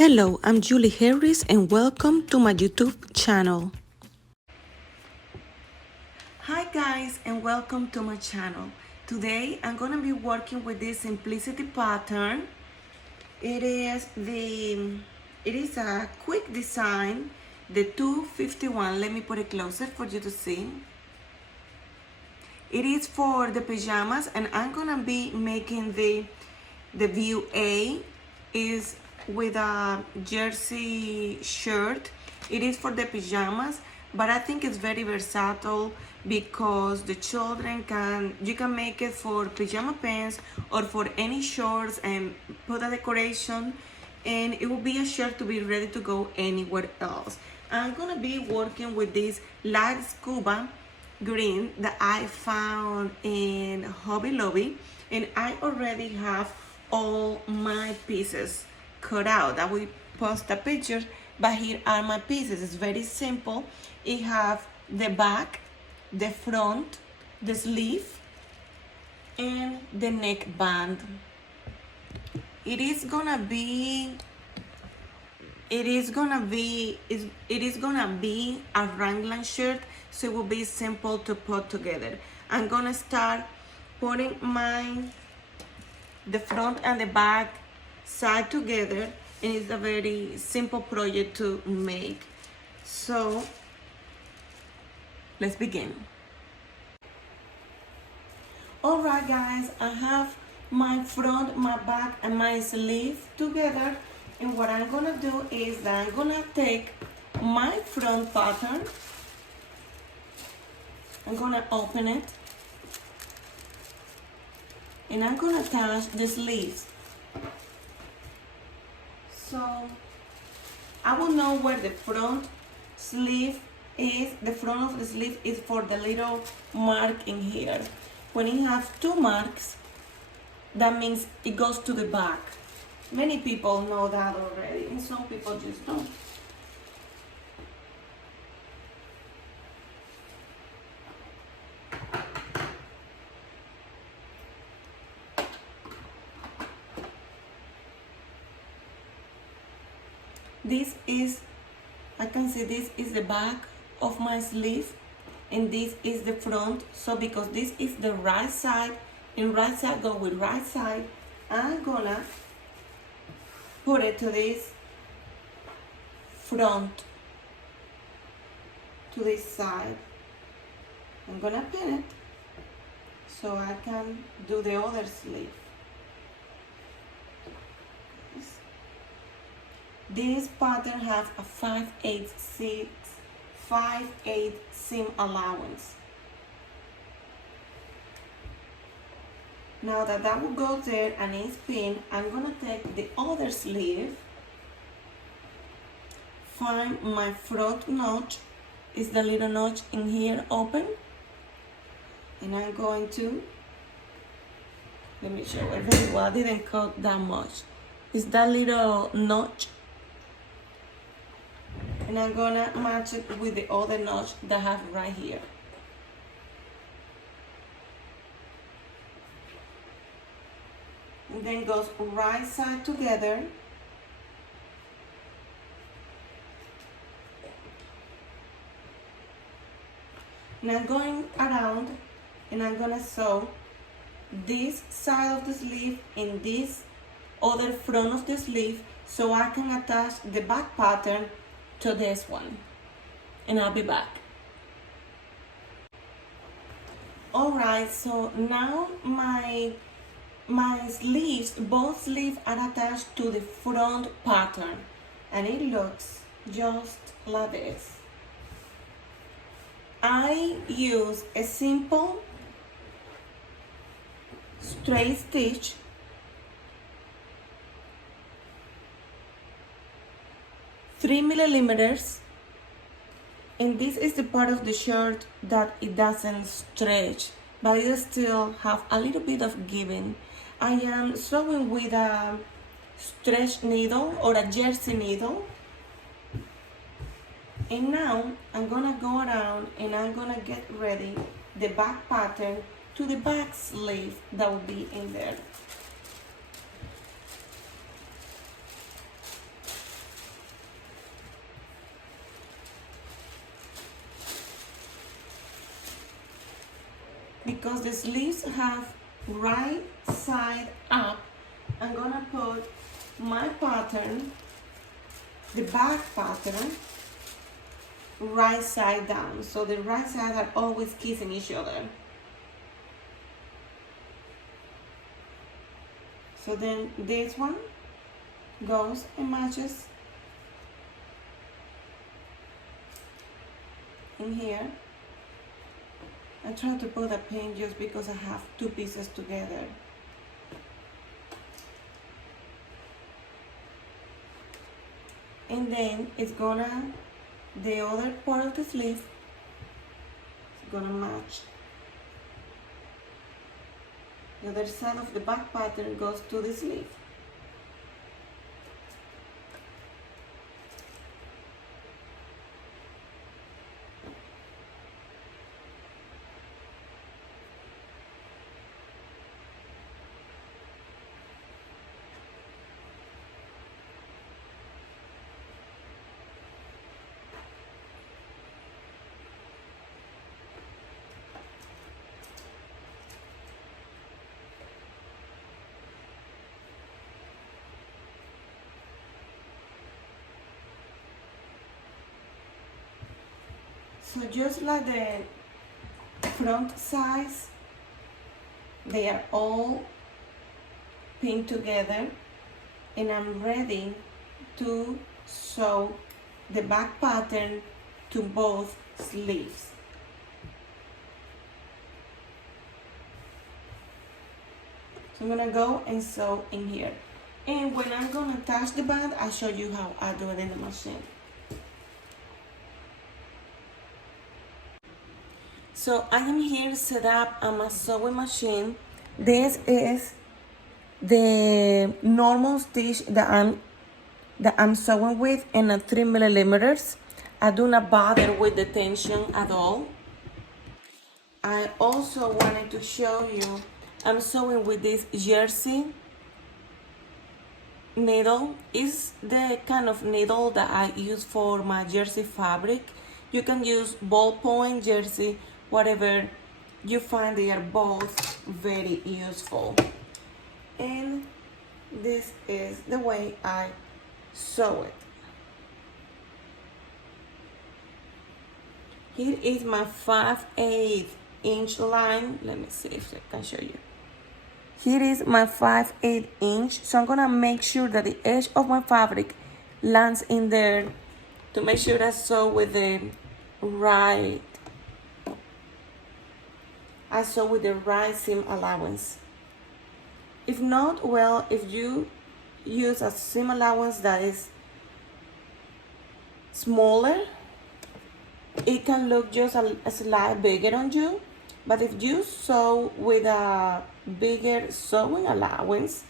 Hello, I'm Julie Harris and welcome to my YouTube channel. Hi guys and welcome to my channel. Today I'm gonna be working with this simplicity pattern. It is a quick design, the 251. Let me put it closer for you to see. It is for the pajamas and I'm gonna be making the view A is with a jersey shirt. It is for the pajamas, but I think it's very versatile because the children you can make it for pajama pants or for any shorts and put a decoration, and it will be a shirt to be ready to go anywhere else. I'm gonna be working with this light scuba green that I found in Hobby Lobby, and I already have all my pieces cut out. I will post a picture, but here are my pieces. It's very simple. It have the back, the front, the sleeve, and the neckband. It is gonna be a Ranglan shirt, so it will be simple to put together. I'm gonna start putting the front and the back side together, and it's a very simple project to make. So let's begin. All right guys, I have my front, my back, and my sleeve together, and what I'm gonna do is that I'm gonna take my front pattern, I'm gonna open it, and I'm gonna attach the sleeves. So I will know where the front sleeve is. The front of the sleeve is for the little mark in here. When you have two marks, that means it goes to the back. Many people know that already, and some people just don't. I can see this is the back of my sleeve and this is the front. So because this is the right side and right side go with right side, I'm gonna put it to this front, to this side. I'm gonna pin it so I can do the other sleeve. This pattern has a 5/8 seam allowance. Now that will go there and it's pinned, I'm gonna take the other sleeve, find my front notch, is the little notch in here open, and I'm going to, let me show it very well, I didn't cut that much. It's that little notch, and I'm gonna match it with the other notch that I have right here. And then goes right side together. And I'm going around and I'm gonna sew this side of the sleeve and this other front of the sleeve so I can attach the back pattern to this one, and I'll be back. All right, so now my sleeves, both sleeves are attached to the front pattern, and it looks just like this. I use a simple straight stitch, three millimeters, and this is the part of the shirt that it doesn't stretch, but it still have a little bit of giving. I am sewing with a stretch needle or a jersey needle, and now I'm gonna go around and I'm gonna get ready the back pattern to the back sleeve that will be in there. because the sleeves have right side up, I'm gonna put my pattern, the back pattern, right side down. So the right sides are always kissing each other. So then this one goes and matches in here. I try to put a pin just because I have two pieces together. And then it's gonna, the other part of the sleeve is gonna match. The other side of the back pattern goes to the sleeve. So just like the front sides, they are all pinned together, and I'm ready to sew the back pattern to both sleeves. So I'm gonna go and sew in here. And when I'm gonna attach the band, I'll show you how I do it in the machine. So I am here set up on my sewing machine. This is the normal stitch that I'm sewing with in a 3 millimeters. I do not bother with the tension at all. I also wanted to show you, I'm sewing with this jersey needle. Is the kind of needle that I use for my jersey fabric. You can use ballpoint, jersey, whatever you find. They are both very useful. And this is the way I sew it. Here is my 5/8 inch line. Let me see if I can show you. Here is my 5/8 inch. So I'm gonna make sure that the edge of my fabric lands in there to make sure I sew with the right. I sew with the right seam allowance. If not, well, if you use a seam allowance that is smaller, it can look just a slight bigger on you. But if you sew with a bigger sewing allowance,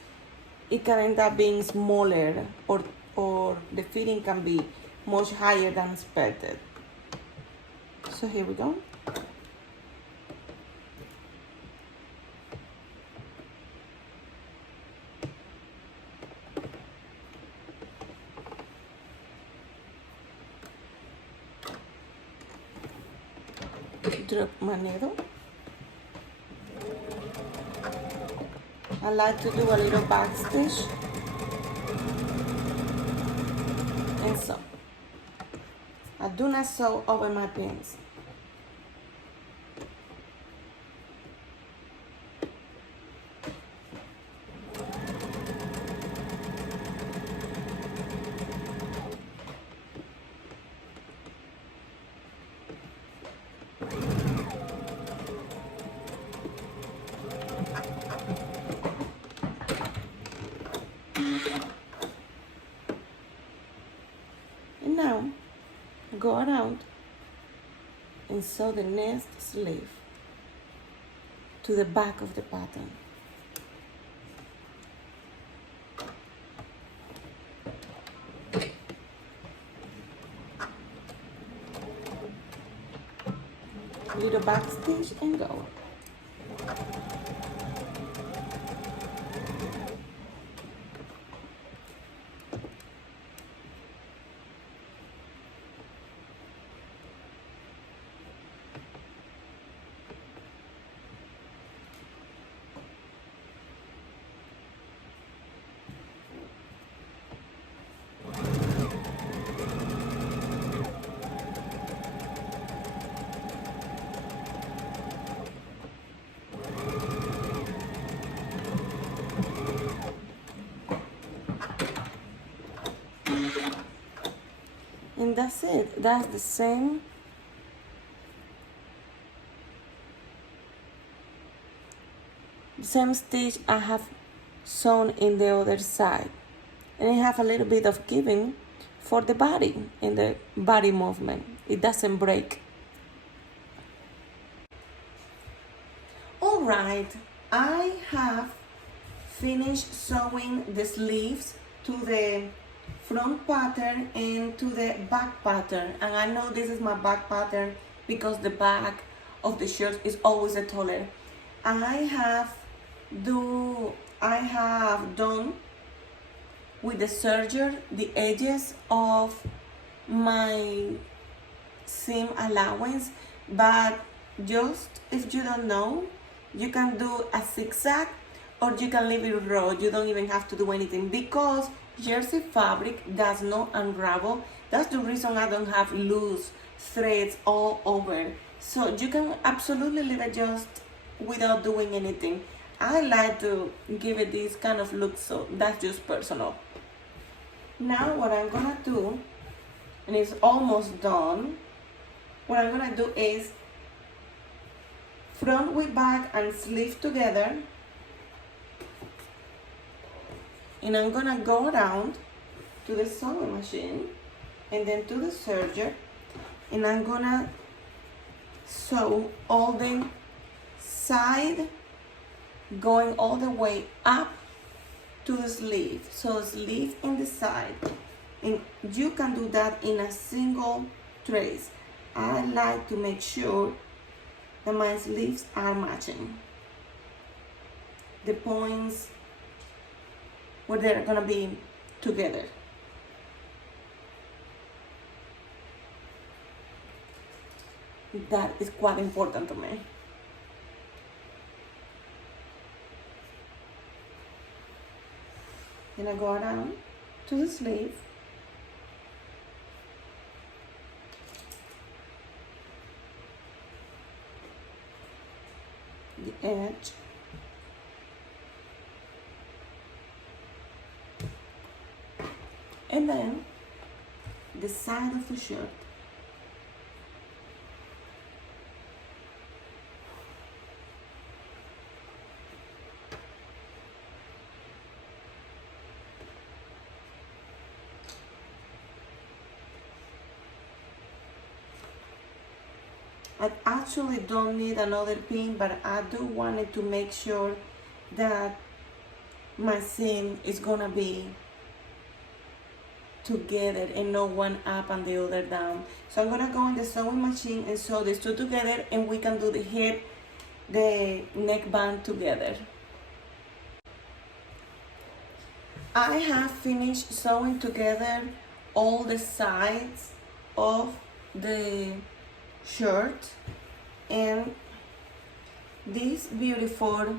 it can end up being smaller, or the fitting can be much higher than expected. So here we go. Drop my needle. I like to do a little back stitch and sew. I do not sew over my pins. And now, go around and sew the next sleeve to the back of the pattern. Little back stitch and go. And that's it. That's the same stitch I have sewn in the other side. And I have a little bit of giving for the body in the body movement. It doesn't break. All right, I have finished sewing the sleeves to the front pattern and to the back pattern. And I know this is my back pattern because the back of the shirt is always a taller. I have done with the serger the edges of my seam allowance, but just if you don't know, you can do a zigzag or you can leave it raw. You don't even have to do anything because jersey fabric does not unravel. That's the reason I don't have loose threads all over. So you can absolutely leave it just without doing anything. I like to give it this kind of look, so that's just personal. Now what I'm gonna do, and it's almost done, what I'm gonna do is front with back and sleeve together, and I'm gonna go around to the sewing machine and then to the serger, and I'm gonna sew all the side going all the way up to the sleeve. So sleeve in the side, and you can do that in a single trace. I like to make sure that my sleeves are matching the points where they're gonna be together. That is quite important to me. Then I go around to the sleeve, the edge, and then the side of the shirt. I actually don't need another pin, but I do want it to make sure that my seam is gonna be together and not one up and the other down. So I'm gonna go in the sewing machine and sew these two together, and we can do the hip, the neckband together. I have finished sewing together all the sides of the shirt, and this beautiful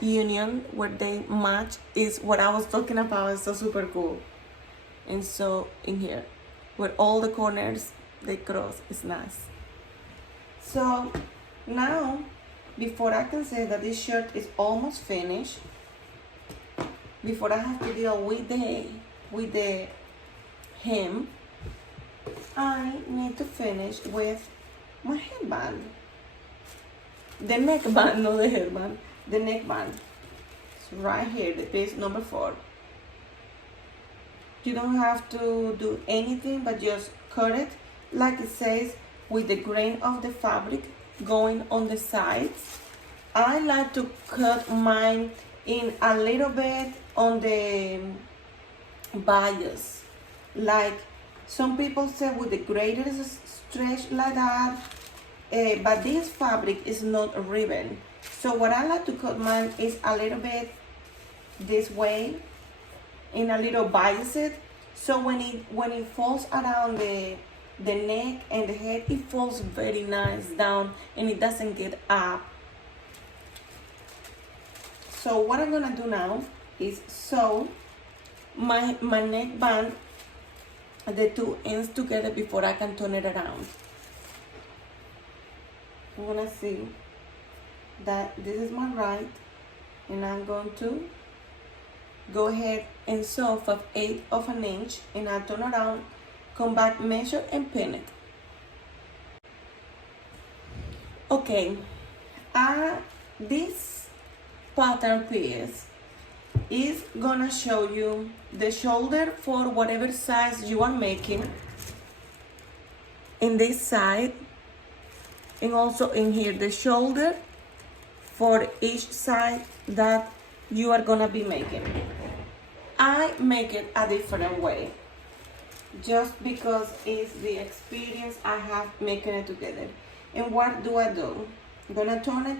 union where they match is what I was talking about. It's so super cool. And so in here where all the corners they cross is nice. So now, before I can say that this shirt is almost finished, before I have to deal with the hem, I need to finish with my headband. The neckband, not the headband. The neckband. It's right here, the piece number 4. You don't have to do anything but just cut it like it says, with the grain of the fabric going on the sides. I like to cut mine in a little bit on the bias, like some people say with the greater stretch like that, but this fabric is not a ribbon. So what I like to cut mine is a little bit this way, in a little biased, so when it falls around the neck and the head, it falls very nice down and it doesn't get up. So what I'm gonna do now is sew my neckband, the two ends together before I can turn it around. I'm gonna see that this is my right, and I'm going to go ahead and sew for 1/8 of an inch, and I turn around, come back, measure, and pin it. Okay, this pattern piece is gonna show you the shoulder for whatever size you are making in this side, and also in here the shoulder for each side that you are gonna be making. I make it a different way just because it's the experience I have making it together. And what do? I'm gonna turn it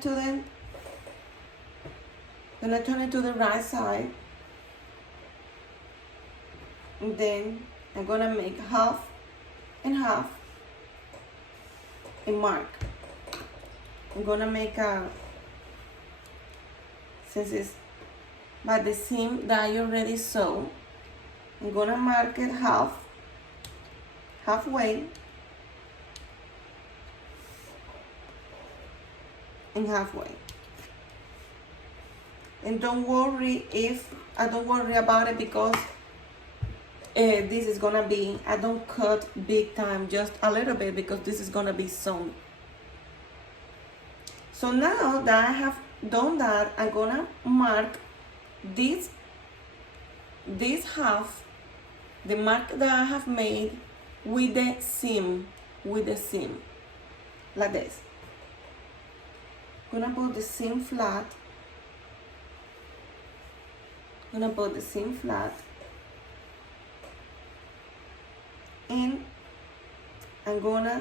to the right side, and then I'm gonna make half and half and mark. I'm gonna make since it's by the seam that I already sewed, I'm gonna mark it halfway and halfway. And don't worry about it, because this is gonna be, I don't cut big time, just a little bit, because this is gonna be sewn. So now that I have done that, I'm gonna mark this half, the mark that I have made with the seam, like this. Gonna put the seam flat. And I'm gonna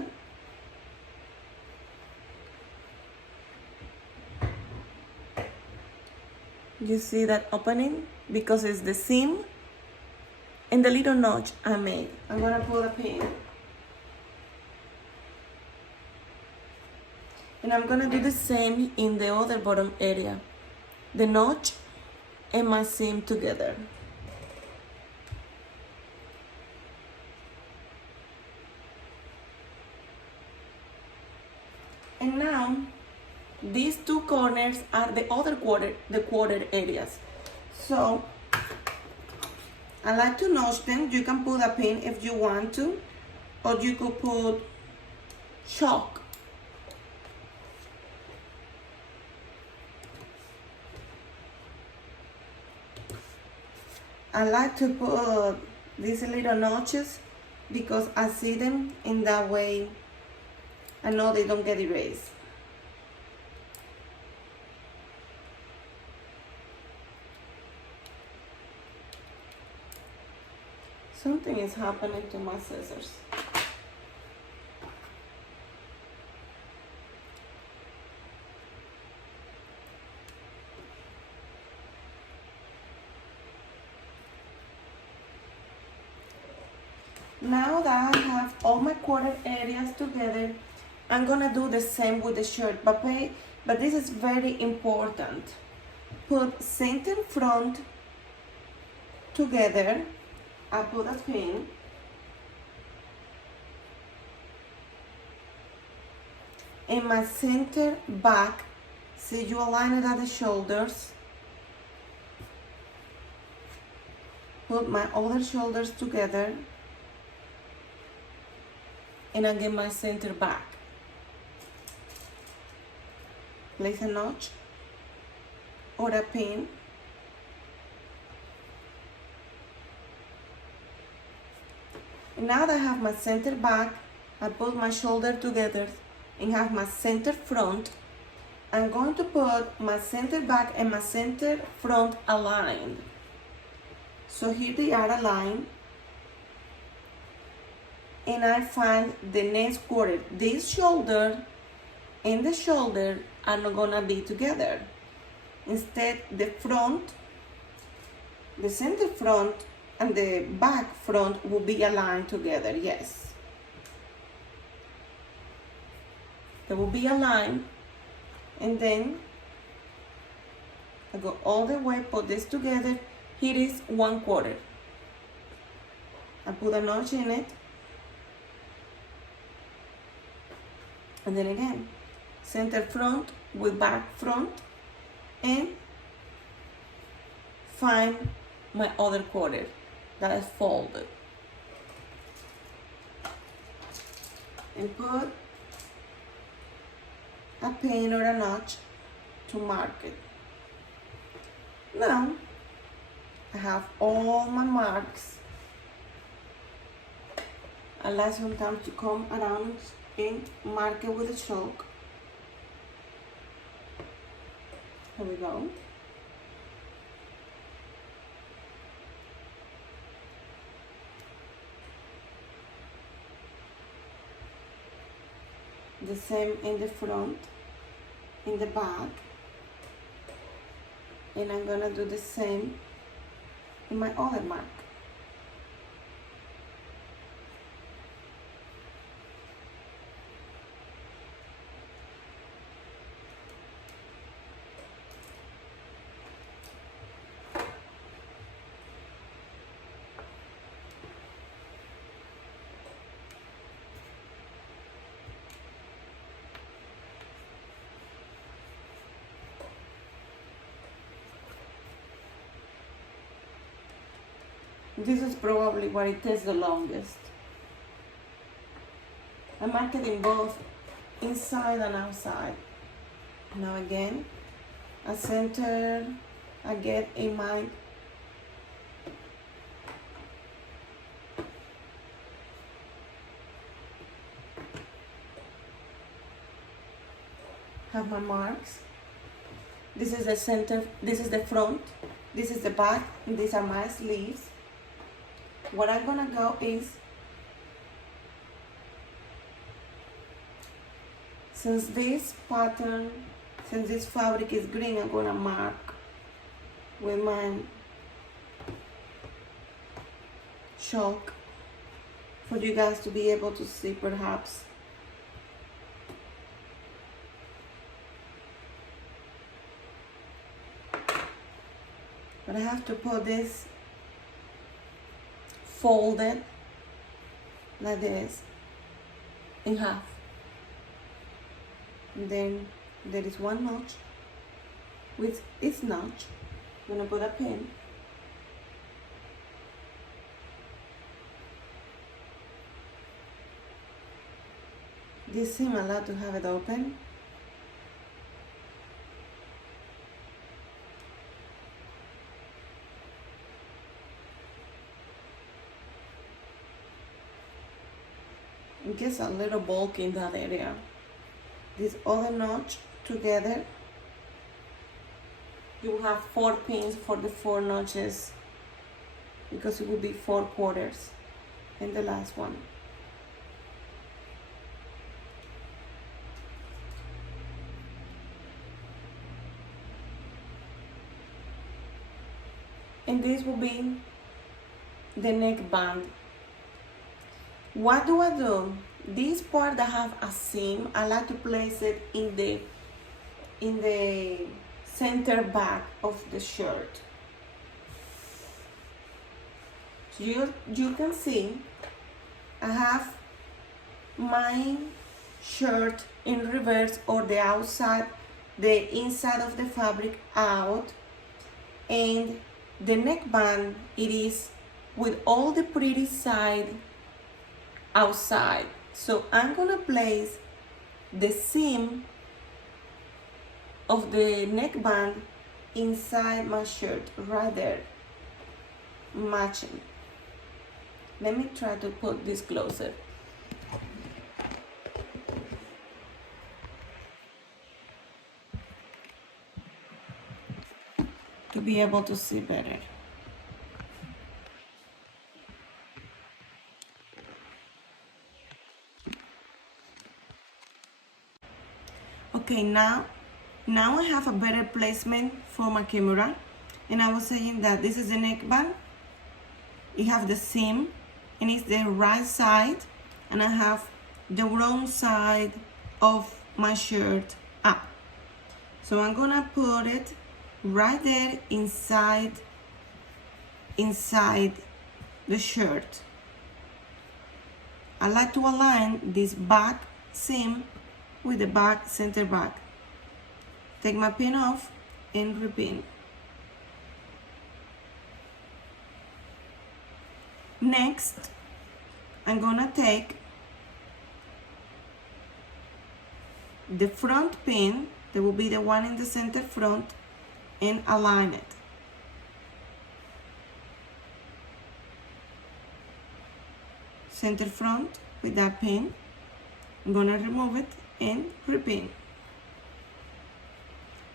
you see that opening, because it's the seam and the little notch I made. I'm gonna pull a pin, and I'm gonna do the same in the other bottom area, the notch and my seam together. And now these two corners are the quarter areas. So I like to notch them. You can put a pin if you want to, or you could put chalk. I like to put these little notches because I see them in that way. I know they don't get erased. Something is happening to my scissors. Now that I have all my quarter areas together, I'm gonna do the same with the shirt, but this is very important. Put center front together. I put a pin. And my center back, see, you align it at the shoulders. Put my other shoulders together. And I get my center back. Place a notch or a pin. And now that I have my center back, I put my shoulder together and have my center front. I'm going to put my center back and my center front aligned. So here they are aligned. And I find the next quarter. This shoulder and the shoulder are not gonna be together. Instead, the front, the center front and the back front will be aligned together, yes. They will be aligned, and then I go all the way, put this together. Here is 1/4. I put a notch in it. And then again, center front with back front, and find my other quarter that is folded. And put a pin or a notch to mark it. Now I have all my marks. I like sometimes to come around and mark it with a chalk. Here we go. The same in the front, in the back, and I'm gonna do the same in my other mark. This is probably what it takes the longest. I mark it in both inside and outside. Now again, I center, I get in my have my marks. This is the center, this is the front, this is the back, and these are my sleeves. What I'm gonna go is, since this pattern, since this fabric is green, I'm gonna mark with my chalk for you guys to be able to see perhaps. But I have to put this folded like this in half. And then there is one notch. With this notch, I'm gonna put a pin. This seems allowed to have it open. It gets a little bulky in that area. This other notch together, you will have 4 pins for the 4 notches because it will be 4 quarters in the last one. And this will be the neckband. What do I do? This part that have a seam, I like to place it in the center back of the shirt. So you can see I have my shirt in reverse, or the outside, the inside of the fabric out, and the neckband, it is with all the pretty side outside. So I'm gonna place the seam of the neckband inside my shirt right there, matching. Let me try to put this closer. To be able to see better. Okay, now I have a better placement for my camera, and I was saying that this is the neckband. It have the seam, and it's the right side, and I have the wrong side of my shirt up. So I'm gonna put it right there inside the shirt. I like to align this back seam with the back center back. Take my pin off and repin. Next, I'm gonna take the front pin, that will be the one in the center front, and align it. Center front with that pin. I'm gonna remove it and repin.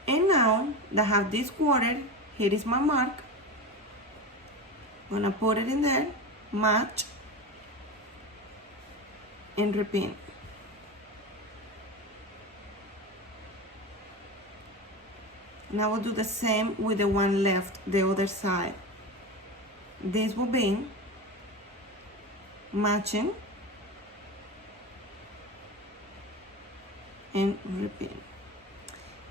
And now that I have this quarter, here is my mark. I'm gonna put it in there, match, and repin. And I will do the same with the one left, the other side. This will be matching and repin.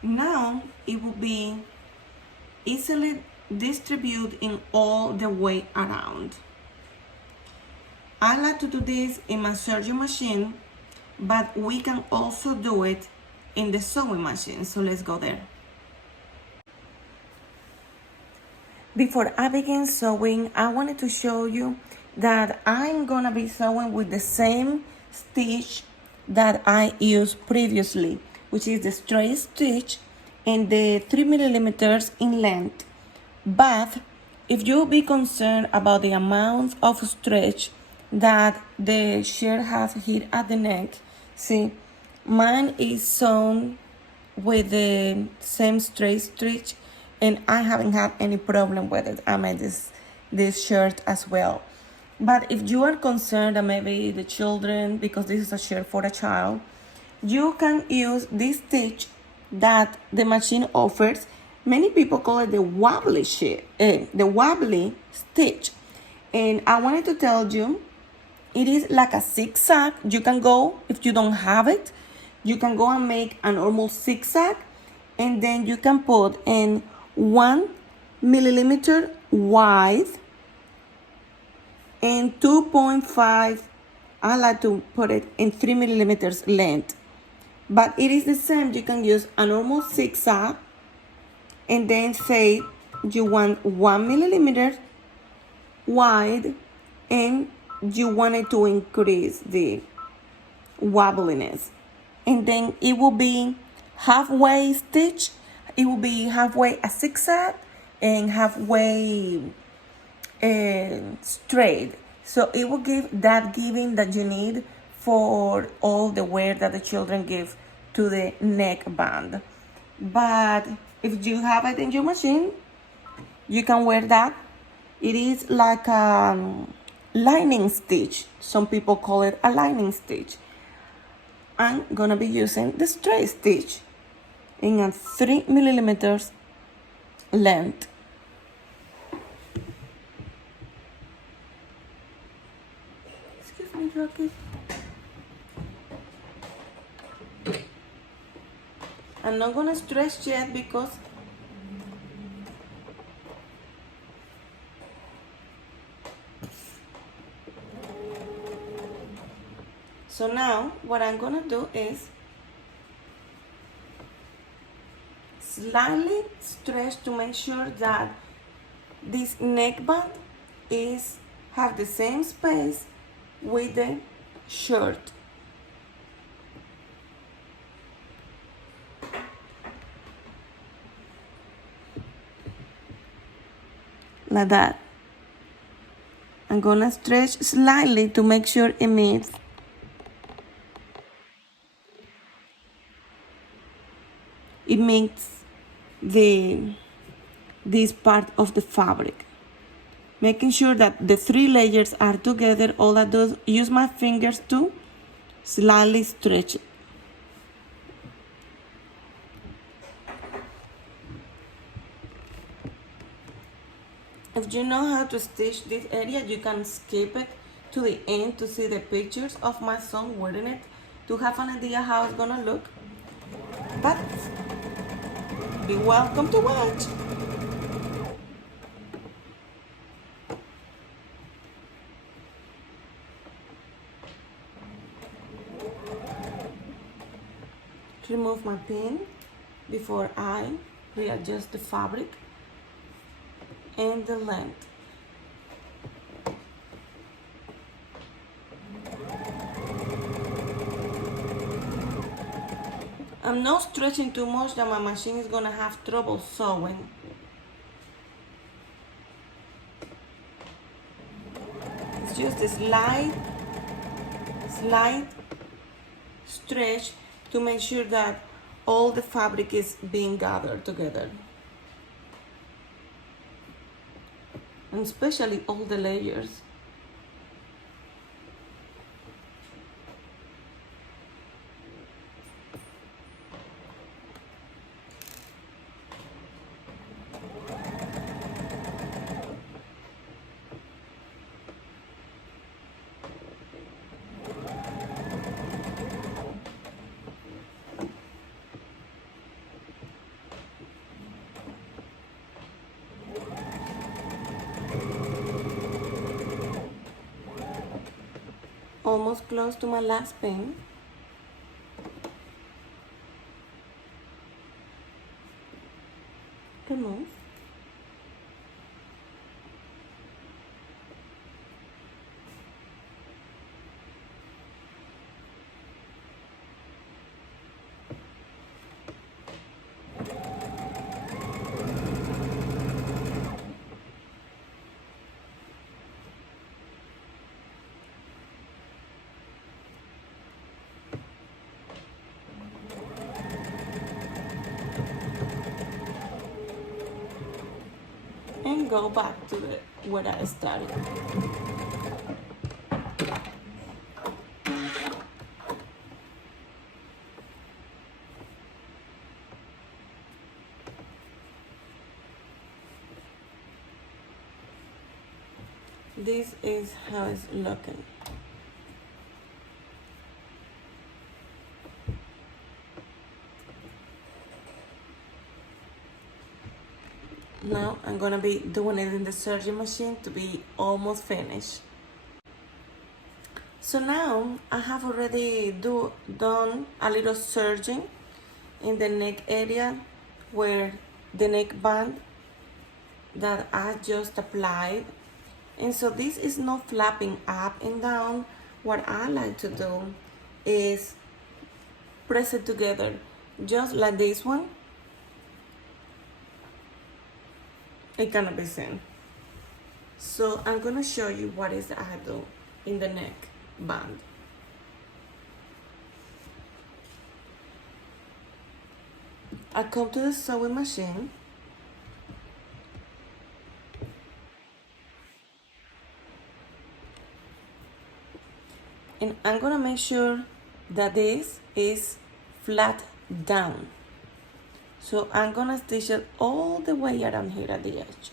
Now it will be easily distributed in all the way around. I like to do this in my sergio machine, but we can also do it in the sewing machine. So let's go there. Before I begin sewing, I wanted to show you that I'm gonna be sewing with the same stitch that I used previously, which is the straight stitch and the 3 millimeters in length. But if you be concerned about the amount of stretch that the shirt has here at the neck, see, mine is sewn with the same straight stitch, and I haven't had any problem with it. I made this shirt as well. But if you are concerned that maybe the children, because this is a shirt for a child, you can use this stitch that the machine offers. Many people call it the wobbly stitch. And I wanted to tell you, it is like a zigzag. You can go, if you don't have it, you can go and make a normal zigzag, and then you can put in 1 millimeter wide and 2.5, I like to put it in 3 millimeters length. But it is the same. You can use a normal zigzag and then say you want 1 millimeter wide and you want it to increase the wobbliness. And then it will be halfway stitch. It will be halfway a zigzag and halfway straight. So it will give that giving that you need for all the wear that the children give to the neckband. But if you have it in your machine, you can wear that. It is like a lining stitch. Some people call it a lining stitch. I'm gonna be using the straight stitch in a 3 millimeters length. Excuse me, Rocky. I'm not gonna stretch yet because so now what I'm gonna do is slightly stretch to make sure that this neckband have the same space with the shirt. Like that. I'm gonna stretch slightly to make sure it meets this part of the fabric, making sure that the 3 layers are together. All I do is use my fingers to slightly stretch it. If you know how to stitch this area, you can skip it to the end to see the pictures of my son wearing it, to have an idea how it's gonna look. But be welcome to watch. Remove my pin before I readjust the fabric and the length. I'm not stretching too much that my machine is gonna have trouble sewing. It's just a slight stretch to make sure that all the fabric is being gathered together. And especially all the layers. Almost close to my last pin. Remove. And go back to where I started. This is how it's looking. Now I'm gonna be doing it in the serging machine to be almost finished. So now I have already done a little serging in the neck area where the neckband that I just applied. And so this is not flapping up and down. What I like to do is press it together just like this one. It cannot be seen. So I'm gonna show you what is I do in the neck band. I come to the sewing machine. And I'm gonna make sure that this is flat down. So I'm gonna stitch it all the way around here at the edge.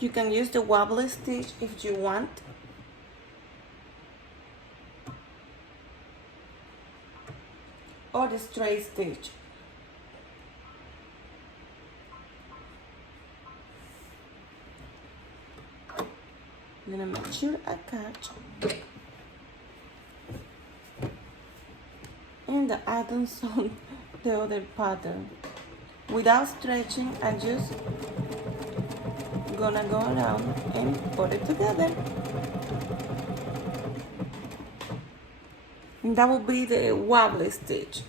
You can use the wobbly stitch if you want. Or the straight stitch. I'm gonna make sure I catch. And I don't sew the other pattern. Without stretching, I just gonna go around and put it together. And that will be the wobbly stitch.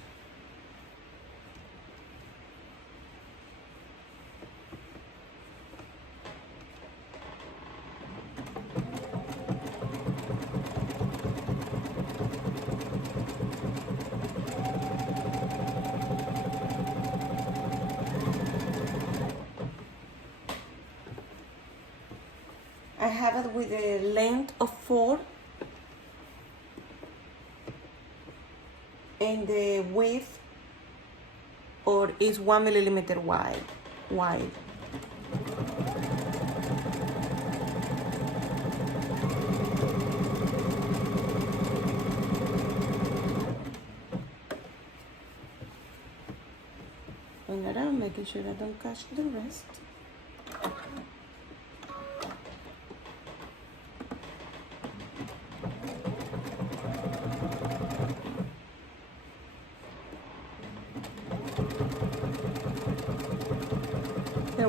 I have it with a length of 4 and the width or is 1 millimeter wide. And around, making sure I don't catch the rest.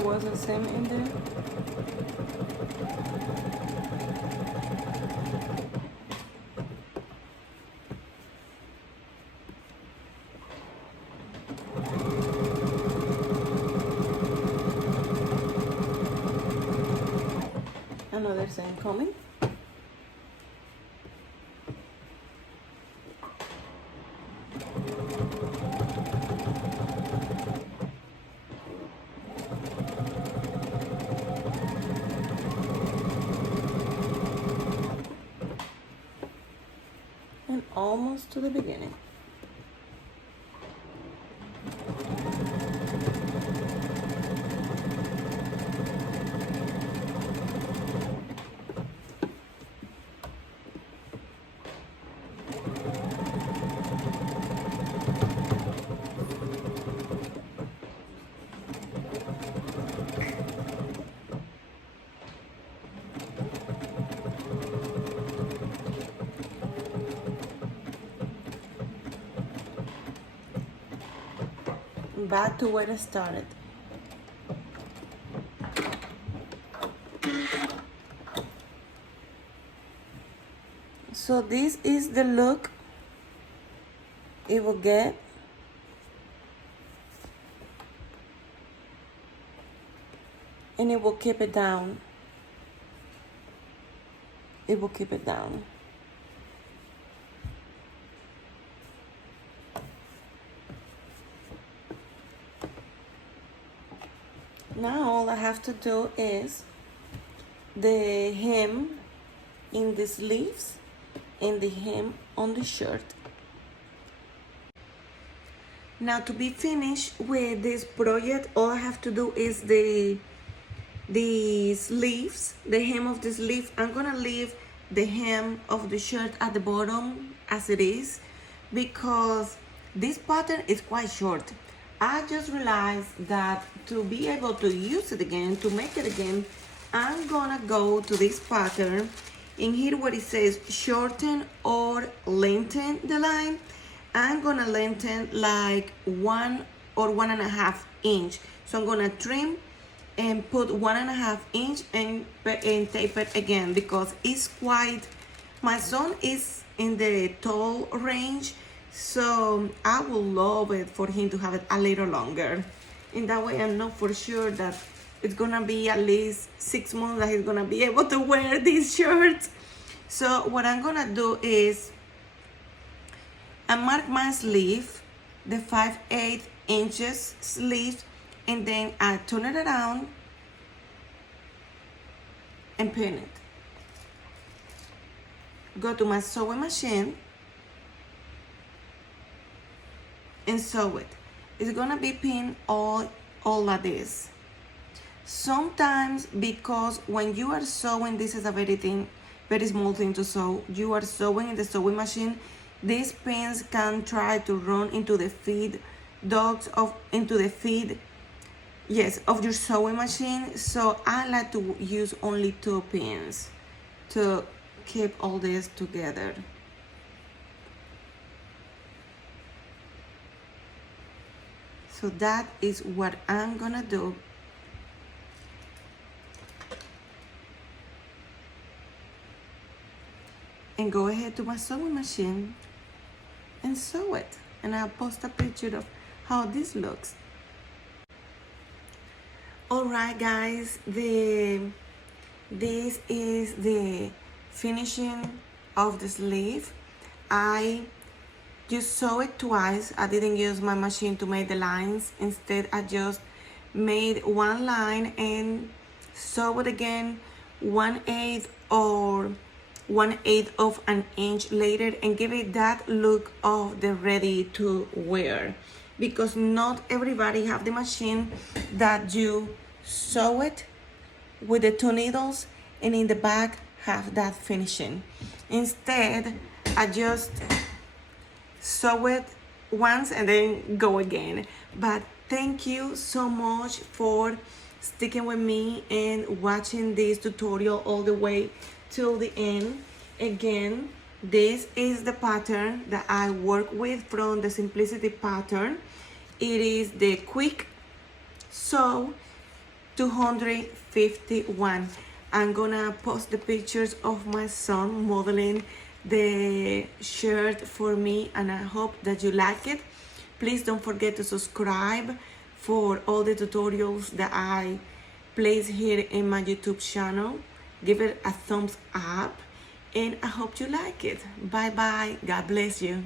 there was a seam in there. Another seam coming. And almost to the beginning. Back to where it started. So this is the look it will get. And it will keep it down. It will keep it down. Now all I have to do is the hem in the sleeves and the hem on the shirt. Now to be finished with this project, all I have to do is the sleeves, the hem of the sleeve. I'm gonna leave the hem of the shirt at the bottom as it is because this pattern is quite short. I just realized that to be able to use it again, to make it again, I'm gonna go to this pattern and here where it says shorten or lengthen the line, I'm gonna lengthen like 1 or 1.5 inch. So I'm gonna trim and put 1.5 inch and tape it again because it's quite, my son is in the tall range, so I would love it for him to have it a little longer. In that way, I know for sure that it's gonna be at least 6 months that he's gonna be able to wear these shirts. So what I'm gonna do is I mark my sleeve, the 5/8 inches sleeve, and then I turn it around and pin it. Go to my sewing machine and sew it. It's gonna be pinned all like this. Sometimes because when you are sewing, this is a very small thing to sew. You are sewing in the sewing machine. These pins can try to run into the feed of your sewing machine. So I like to use only 2 pins to keep all this together. So that is what I'm gonna do. And go ahead to my sewing machine and sew it. And I'll post a picture of how this looks. Alright guys, this is the finishing of the sleeve. I just sew it twice. I didn't use my machine to make the lines. Instead, I just made one line and sew it again 1/8 or 1/8 of an inch later and give it that look of the ready to wear, because not everybody have the machine that you sew it with the 2 needles and in the back have that finishing. Instead, I just sew it once and then go again. But thank you so much for sticking with me and watching this tutorial all the way till the end. Again, this is the pattern that I work with from the Simplicity pattern. It is the quick sew K251. I'm gonna post the pictures of my son modeling the shirt for me, and I hope that you like it. Please don't forget to subscribe for all the tutorials that I place here in my YouTube channel. Give it a thumbs up, and I hope you like it. Bye bye. God bless you.